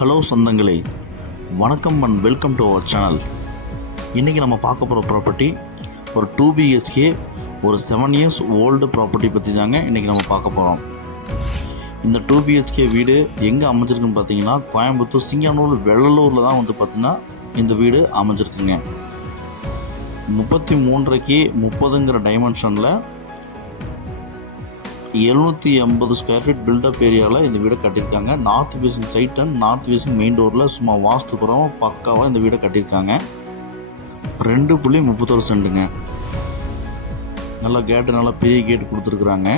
Hello சொந்தங்களே. வணக்கம் and welcome to our channel இன்றைக்கி நம்ம பார்க்க போகிற ப்ராப்பர்ட்டி ஒரு டூ பிஹெச்கே ஒரு செவன் இயர்ஸ் ஓல்டு ப்ராப்பர்ட்டி பற்றி தாங்க இன்றைக்கி நம்ம பார்க்க போகிறோம் இந்த டூ பிஹெச்கே வீடு எங்கே அமைஞ்சிருக்குன்னு பார்த்தீங்கன்னா கோயம்புத்தூர் சிங்கானூர் வெள்ளலூரில் தான் வந்து பார்த்திங்கன்னா இந்த வீடு அமைஞ்சிருக்குங்க. முப்பத்தி மூன்றைக்கு முப்பதுங்கிற டைமென்ஷனில் எழுநூற்றி எண்பது ஸ்கொயர் ஃபீட் பில்டப் ஏரியாவில் இந்த வீடை கட்டியிருக்காங்க. North facing side and north facing main டோரில் சும்மா வாஸ்துபுறம் பக்காவாக இந்த வீடை கட்டியிருக்காங்க. ரெண்டு புள்ளி முப்பத்தொரு சென்ட்டுங்க நல்லா கேட்டு நல்லா பெரிய கேட்டு கொடுத்துருக்குறாங்க.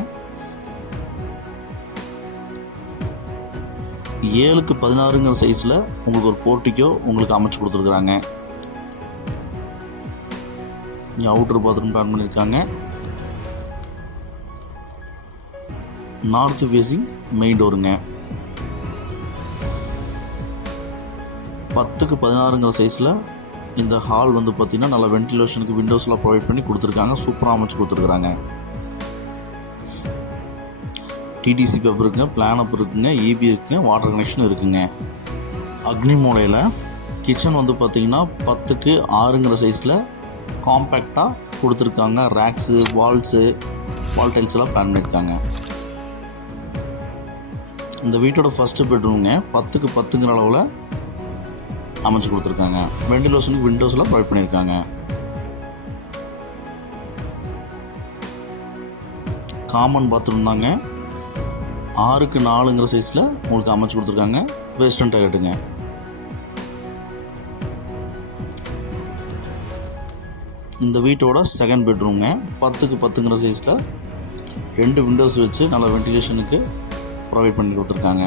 ஏழுக்கு பதினாறுங்கிற சைஸில் உங்களுக்கு ஒரு போர்ட்டிக்கோ உங்களுக்கு அமைச்சு கொடுத்துருக்குறாங்க. இங்கே அவுட்ரு பாத்ரூம் பிளான் பண்ணியிருக்காங்க. நார்த் ஃபேஸிங் மெயின் டோருங்க பத்துக்கு பதினாறுங்கிற சைஸில் இந்த ஹால் வந்து பார்த்திங்கன்னா நல்லா வென்டிலேஷனுக்கு விண்டோஸ்லாம் ப்ரொவைட் பண்ணி கொடுத்துருக்காங்க. சூப்பராக அமைச்சு கொடுத்துருக்குறாங்க. டிடிசி பேப்பர் இருக்குங்க பிளான் அப் இருக்குங்க இபி இருக்குங்க வாட்டர் கனெக்ஷன் இருக்குங்க. அக்னி மூலையில் கிச்சன் வந்து பார்த்திங்கன்னா பத்துக்கு ஆறுங்கிற சைஸில் காம்பேக்டாக கொடுத்துருக்காங்க. ரேக்ஸு வால்ஸு வால் டைல்ஸ் எல்லாம் பிளான் பண்ணியிருக்காங்க இந்த வீட்டோட ஃபஸ்ட்டு பெட்ரூம்ங்க பத்துக்கு பத்துங்கிற அளவில் அமைச்சு கொடுத்துருக்காங்க. வெண்டிலேஷனுக்கு விண்டோஸ்லாம் ப்ரொவைட் பண்ணியிருக்காங்க. காமன் பாத்ரூம் தாங்க. ஆறுக்கு நாலுங்கிற சைஸில் உங்களுக்கு அமைச்சு கொடுத்துருக்காங்க. வெஸ்டர்ன் டாய்லெட்டுங்க இந்த வீட்டோட செகண்ட் பெட்ரூம்ங்க பத்துக்கு பத்துங்கிற சைஸில் ரெண்டு விண்டோஸ் வச்சு நல்ல வென்டிலேஷனுக்கு ப்ரொவைட் பண்ணி கொடுத்துருக்காங்க.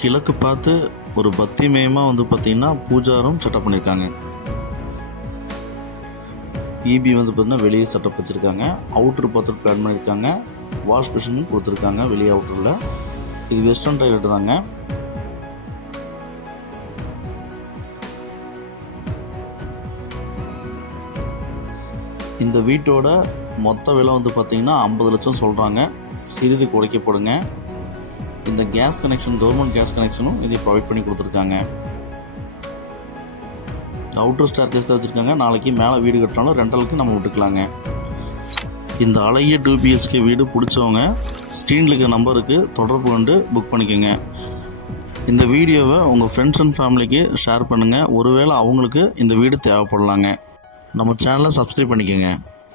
கிழக்கு பார்த்து ஒரு பத்திமயமாக வந்து பார்த்திங்கன்னா பூஜாரும் செட்டப் பண்ணியிருக்காங்க இபி வந்து பார்த்திங்கன்னா வெளியே செட்டப் வச்சுருக்காங்க. அவுட்ரு பார்த்து பிளான் பண்ணியிருக்காங்க வாஷ் மிஷினும் கொடுத்துருக்காங்க வெளியே அவுட்டரில் இது வெஸ்டர்ன் டாய்லெட் தாங்க. இந்த வீட்டோட மொத்த விலை வந்து பார்த்திங்கன்னா ஐம்பது லட்சம் சொல்கிறாங்க சிறிது குறைக்கப்படுங்க. இந்த கேஸ் கனெக்ஷன் கவர்மெண்ட் கேஸ் கனெக்ஷனும் இதை ப்ரொவைட் பண்ணி கொடுத்துருக்காங்க. அவுட்டர் ஸ்டார் கேஸ் தான் வச்சுருக்காங்க. நாளைக்கு மேலே வீடு கட்டினாலும் ரெண்டலுக்கு நம்ம விட்டுக்கலாங்க. இந்த அழகிய டூ பிஹெச்கே வீடு பிடிச்சவங்க ஸ்க்ரீனில் இருக்க நம்பருக்கு தொடர்பு கொண்டு புக் பண்ணிக்கோங்க. இந்த வீடியோவை உங்கள் ஃப்ரெண்ட்ஸ் அண்ட் ஃபேமிலிக்கு ஷேர் பண்ணுங்கள் ஒருவேளை அவங்களுக்கு இந்த வீடு தேவைப்படலாங்க. நம்ம சேனலை சப்ஸ்கிரைப் பண்ணிக்கோங்க.